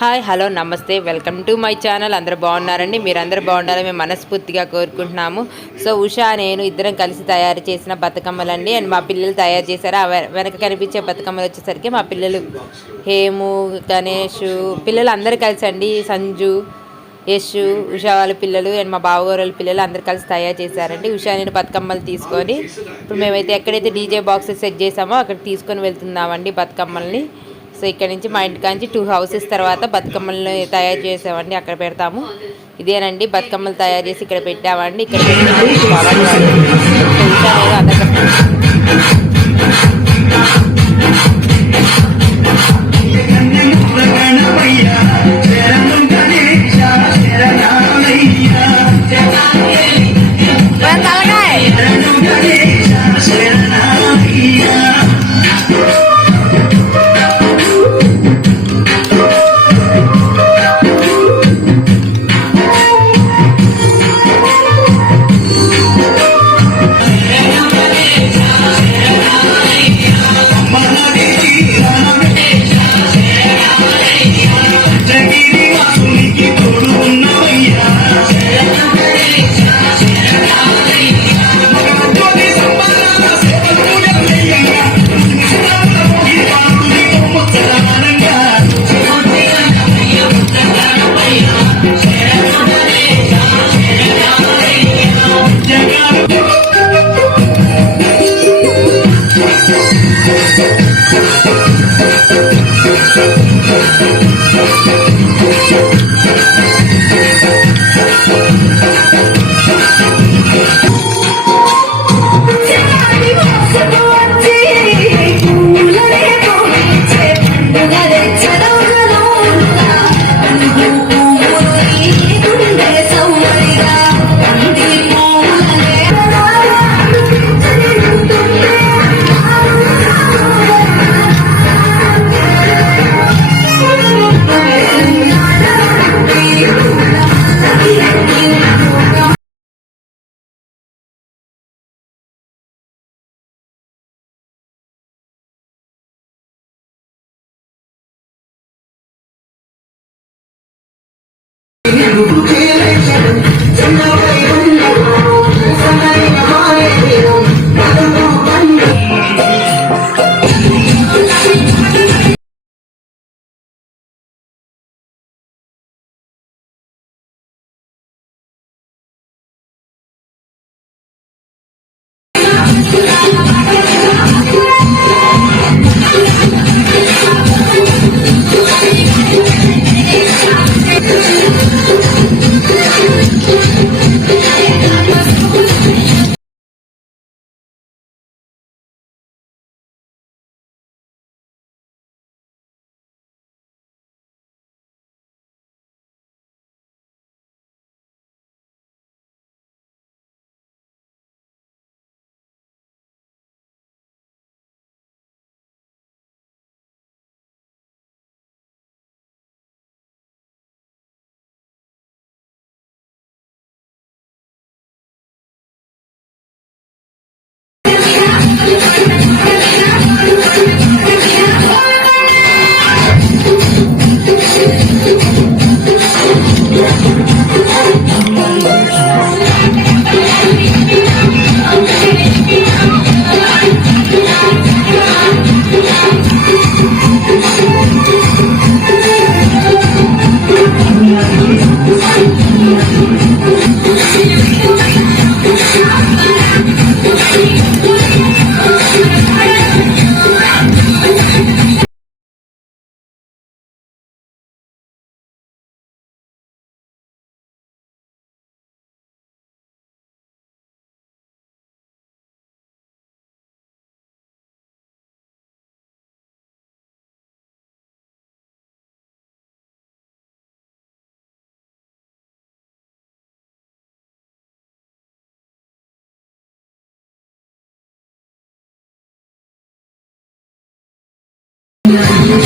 Hi hello నమస్తే welcome to my channel. అందరూ బాగున్నారండి. మీరందరూ బాగుండాలని మేము మనస్ఫూర్తిగా కోరుకుంటున్నాము. సో ఉషా నేను ఇద్దరం కలిసి తయారు చేసిన బతుకమ్మలండి. అండ్ మా పిల్లలు తయారు చేశారు. వెనక కనిపించే బతుకమ్మలు వచ్చేసరికి మా పిల్లలు హేము, గణేష్ పిల్లలు అందరూ కలిసి అండి, సంజు, యశ్, ఉషా వాళ్ళ పిల్లలు అండ్ మా బావగారు వాళ్ళ పిల్లలు అందరు కలిసి తయారు చేశారండి. ఉషా నేను బతుకమ్మలు తీసుకొని ఇప్పుడు మేమైతే ఎక్కడైతే డీజే బాక్సెస్ సెట్ చేసామో అక్కడ తీసుకొని వెళ్తున్నామండి బతుకమ్మల్ని. సో ఇక్కడ నుంచి మా ఇంటికాంచి 2 houses తర్వాత బతుకమ్మల్ని తయారు చేసామండి, అక్కడ పెడతాము. ఇదేనండి బతుకమ్మలు తయారు చేసి ఇక్కడ పెట్టామండి. ఇక్కడ Yeah.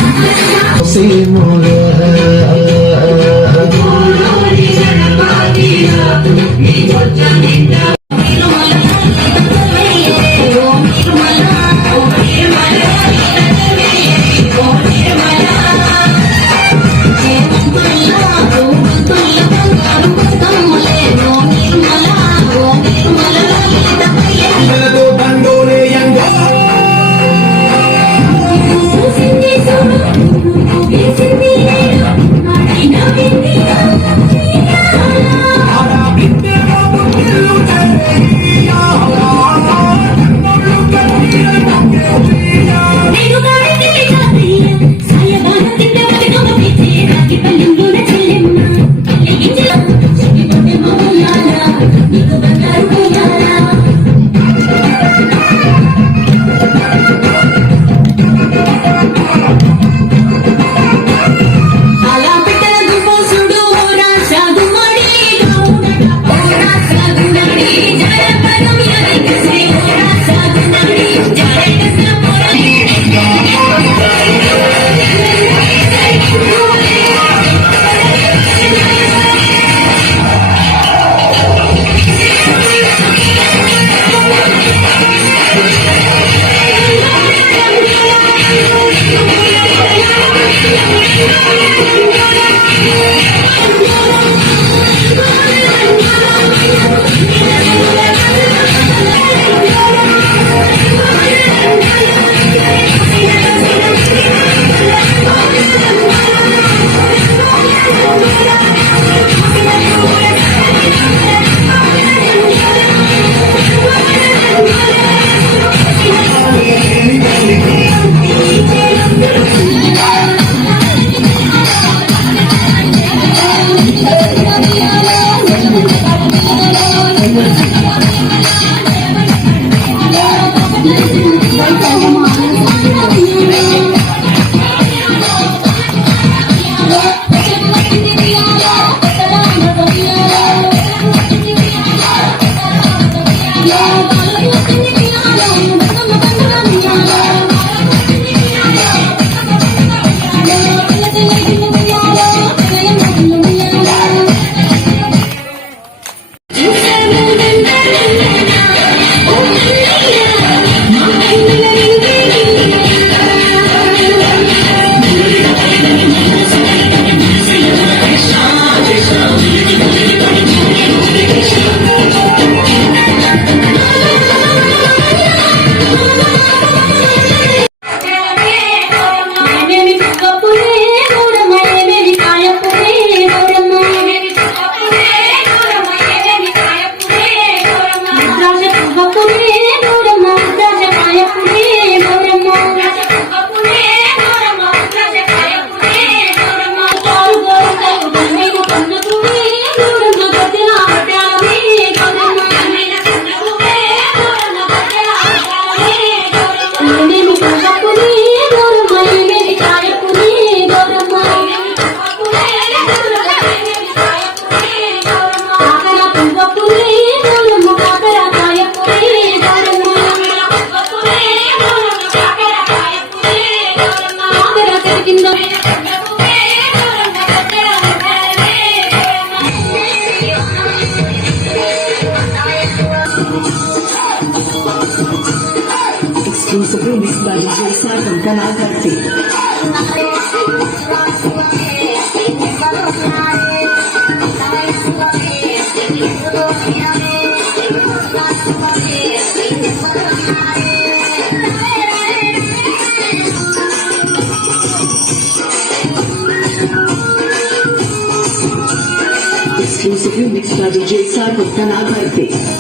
exclusively mixed by DJ Sarko Tanagarte.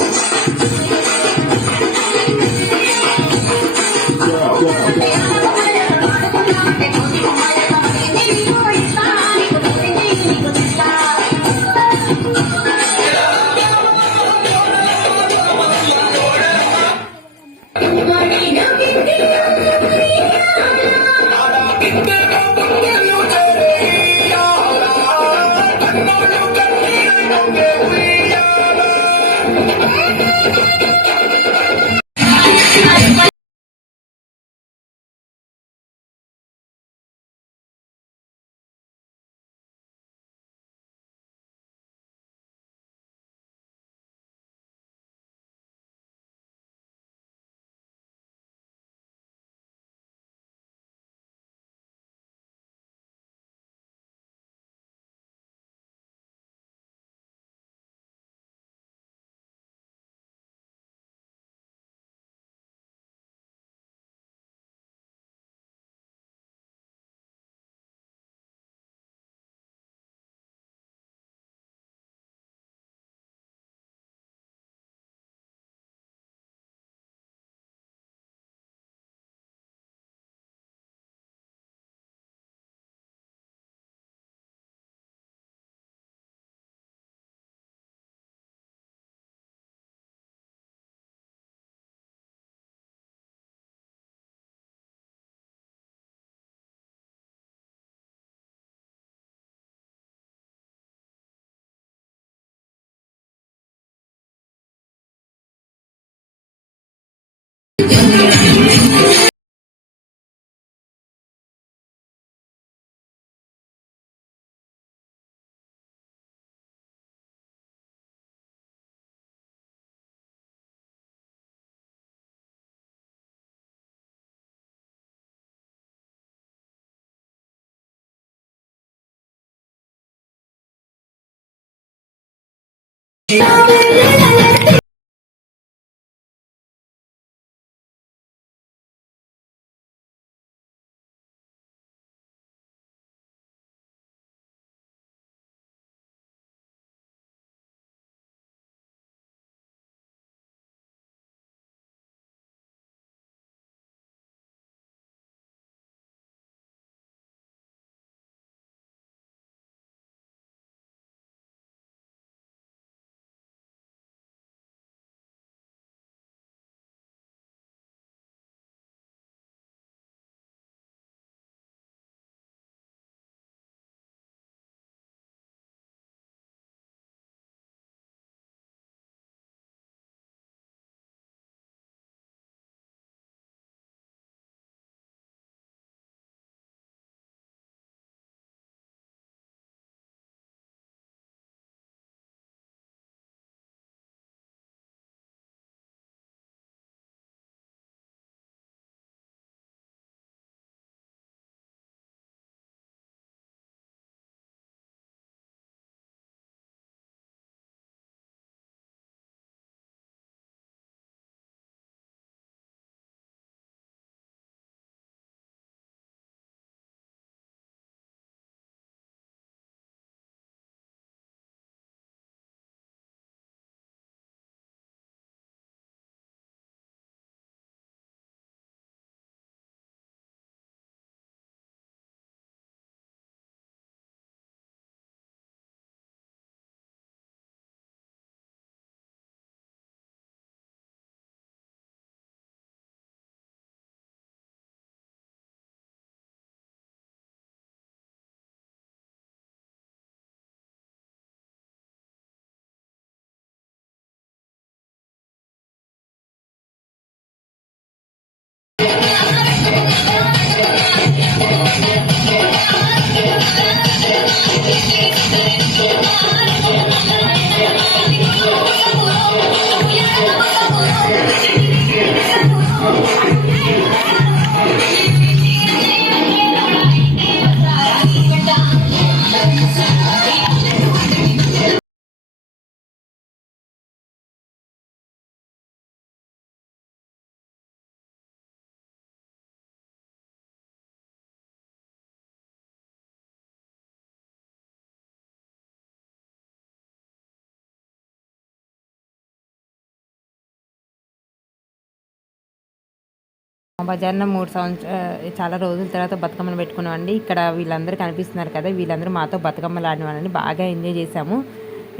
మా బజార్న 3 సంవత్సరాలు చాలా రోజుల తర్వాత బతుకమ్మలు పెట్టుకున్నామండి. ఇక్కడ వీళ్ళందరూ కనిపిస్తున్నారు కదా, వీళ్ళందరూ మాతో బతుకమ్మలు ఆడినవాళ్ళని బాగా ఎంజాయ్ చేసాము.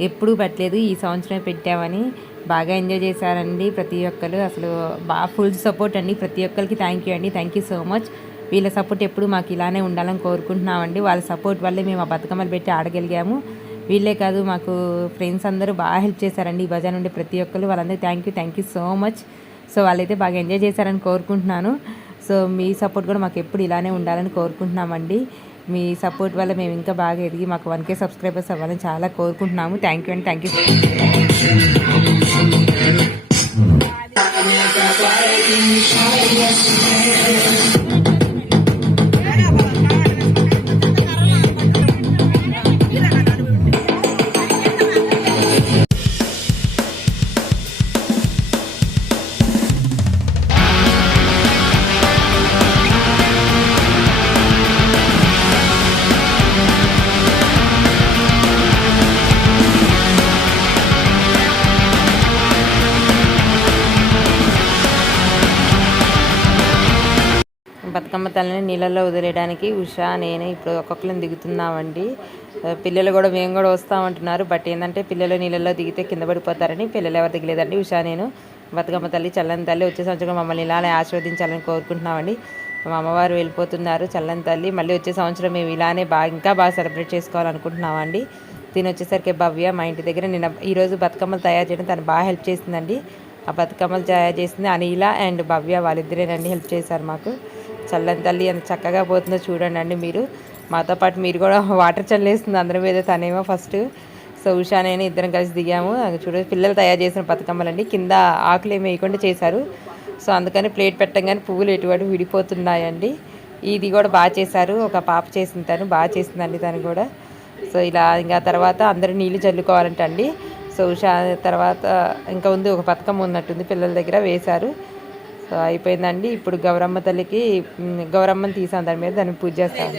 ఎప్పుడూ పెట్టలేదు, ఈ సంవత్సరమే పెట్టామని బాగా ఎంజాయ్ చేశారండి ప్రతి ఒక్కరు. అసలు బాగా ఫుల్ సపోర్ట్ అండి, ప్రతి ఒక్కరికి థ్యాంక్ యూ అండి, థ్యాంక్ యూ సో మచ్. వీళ్ళ సపోర్ట్ ఎప్పుడు మాకు ఇలానే ఉండాలని కోరుకుంటున్నామండి. వాళ్ళ సపోర్ట్ వల్లే మేము ఆ బతుకమ్మలు పెట్టి ఆడగలిగాము. వీళ్ళే కాదు, మాకు ఫ్రెండ్స్ అందరూ బాగా హెల్ప్ చేశారండి ఈ బజార్ నుండి ప్రతి ఒక్కరు. వాళ్ళందరూ thank you so much. So వాళ్ళైతే బాగా ఎంజాయ్ చేశారని కోరుకుంటున్నాను. సో మీ సపోర్ట్ కూడా మాకు ఎప్పుడు ఇలానే ఉండాలని కోరుకుంటున్నామండి. మీ సపోర్ట్ వల్ల మేము ఇంకా బాగా ఎదిగి మాకు 1K సబ్స్క్రైబర్స్ అవ్వాలని చాలా కోరుకుంటున్నాము. థ్యాంక్ యూ అండి, థ్యాంక్ యూ. బతుకమ్మ తల్లిని నీళ్ళల్లో వదిలేయడానికి ఉషా నేను ఇప్పుడు ఒక్కొక్కరిని దిగుతున్నామండి. పిల్లలు కూడా మేము కూడా వస్తామంటున్నారు. బట్ ఏంటంటే పిల్లలు నీళ్ళల్లో దిగితే కింద పడిపోతారని పిల్లలు ఎవరు దిగలేదండి. ఉషా నేను బతుకమ్మ తల్లి, చల్లని తల్లి వచ్చే సంవత్సరం మమ్మల్ని ఇలానే ఆశీర్వదించాలని కోరుకుంటున్నామండి. మా అమ్మవారు వెళ్ళిపోతున్నారు, చల్లని తల్లి. మళ్ళీ వచ్చే సంవత్సరం మేము ఇలానే ఇంకా బాగా సెలబ్రేట్ చేసుకోవాలనుకుంటున్నామండి. దీని వచ్చేసరికి భవ్య మా ఇంటి దగ్గర ఈరోజు బతుకమ్మలు తయారు చేయడం తను బాగా హెల్ప్ చేసిందండి. ఆ బతుకమ్మలు తయారు చేసింది అనిల అండ్ భవ్య, వాళ్ళిద్దరేనండి హెల్ప్ చేశారు మాకు. చల్లని తల్లి ఎంత చక్కగా పోతుందో చూడండి మీరు. మాతో పాటు మీరు కూడా వాటర్ చల్లేస్తుంది అందరి మీద, తనేమో ఫస్ట్. సో ఉషా నేను ఇద్దరం కలిసి దిగాము. చూడండి పిల్లలు తయారు చేసిన బతుకమ్మలండి, కింద ఆకులు ఏమి వేయకుండా చేశారు. సో అందుకని ప్లేట్ పెట్టంగానే పువ్వులు ఎటువంటి విడిపోతున్నాయండి. ఇది కూడా బాగా చేశారు, ఒక పాప చేసింది, తను బాగా చేసిందండి తను కూడా. సో ఇలా ఇంకా తర్వాత అందరూ నీళ్ళు చల్లుకోవాలంటండి. సో ఉషా తర్వాత ఇంకా ఉంది, ఒక బతుకమ్మ ఉన్నట్టుంది పిల్లల దగ్గర వేశారు. సో అయిపోయిందండి. ఇప్పుడు గౌరమ్మ తల్లికి గౌరమ్మని తీసాం, దాని మీద దాన్ని పూజ చేస్తాం.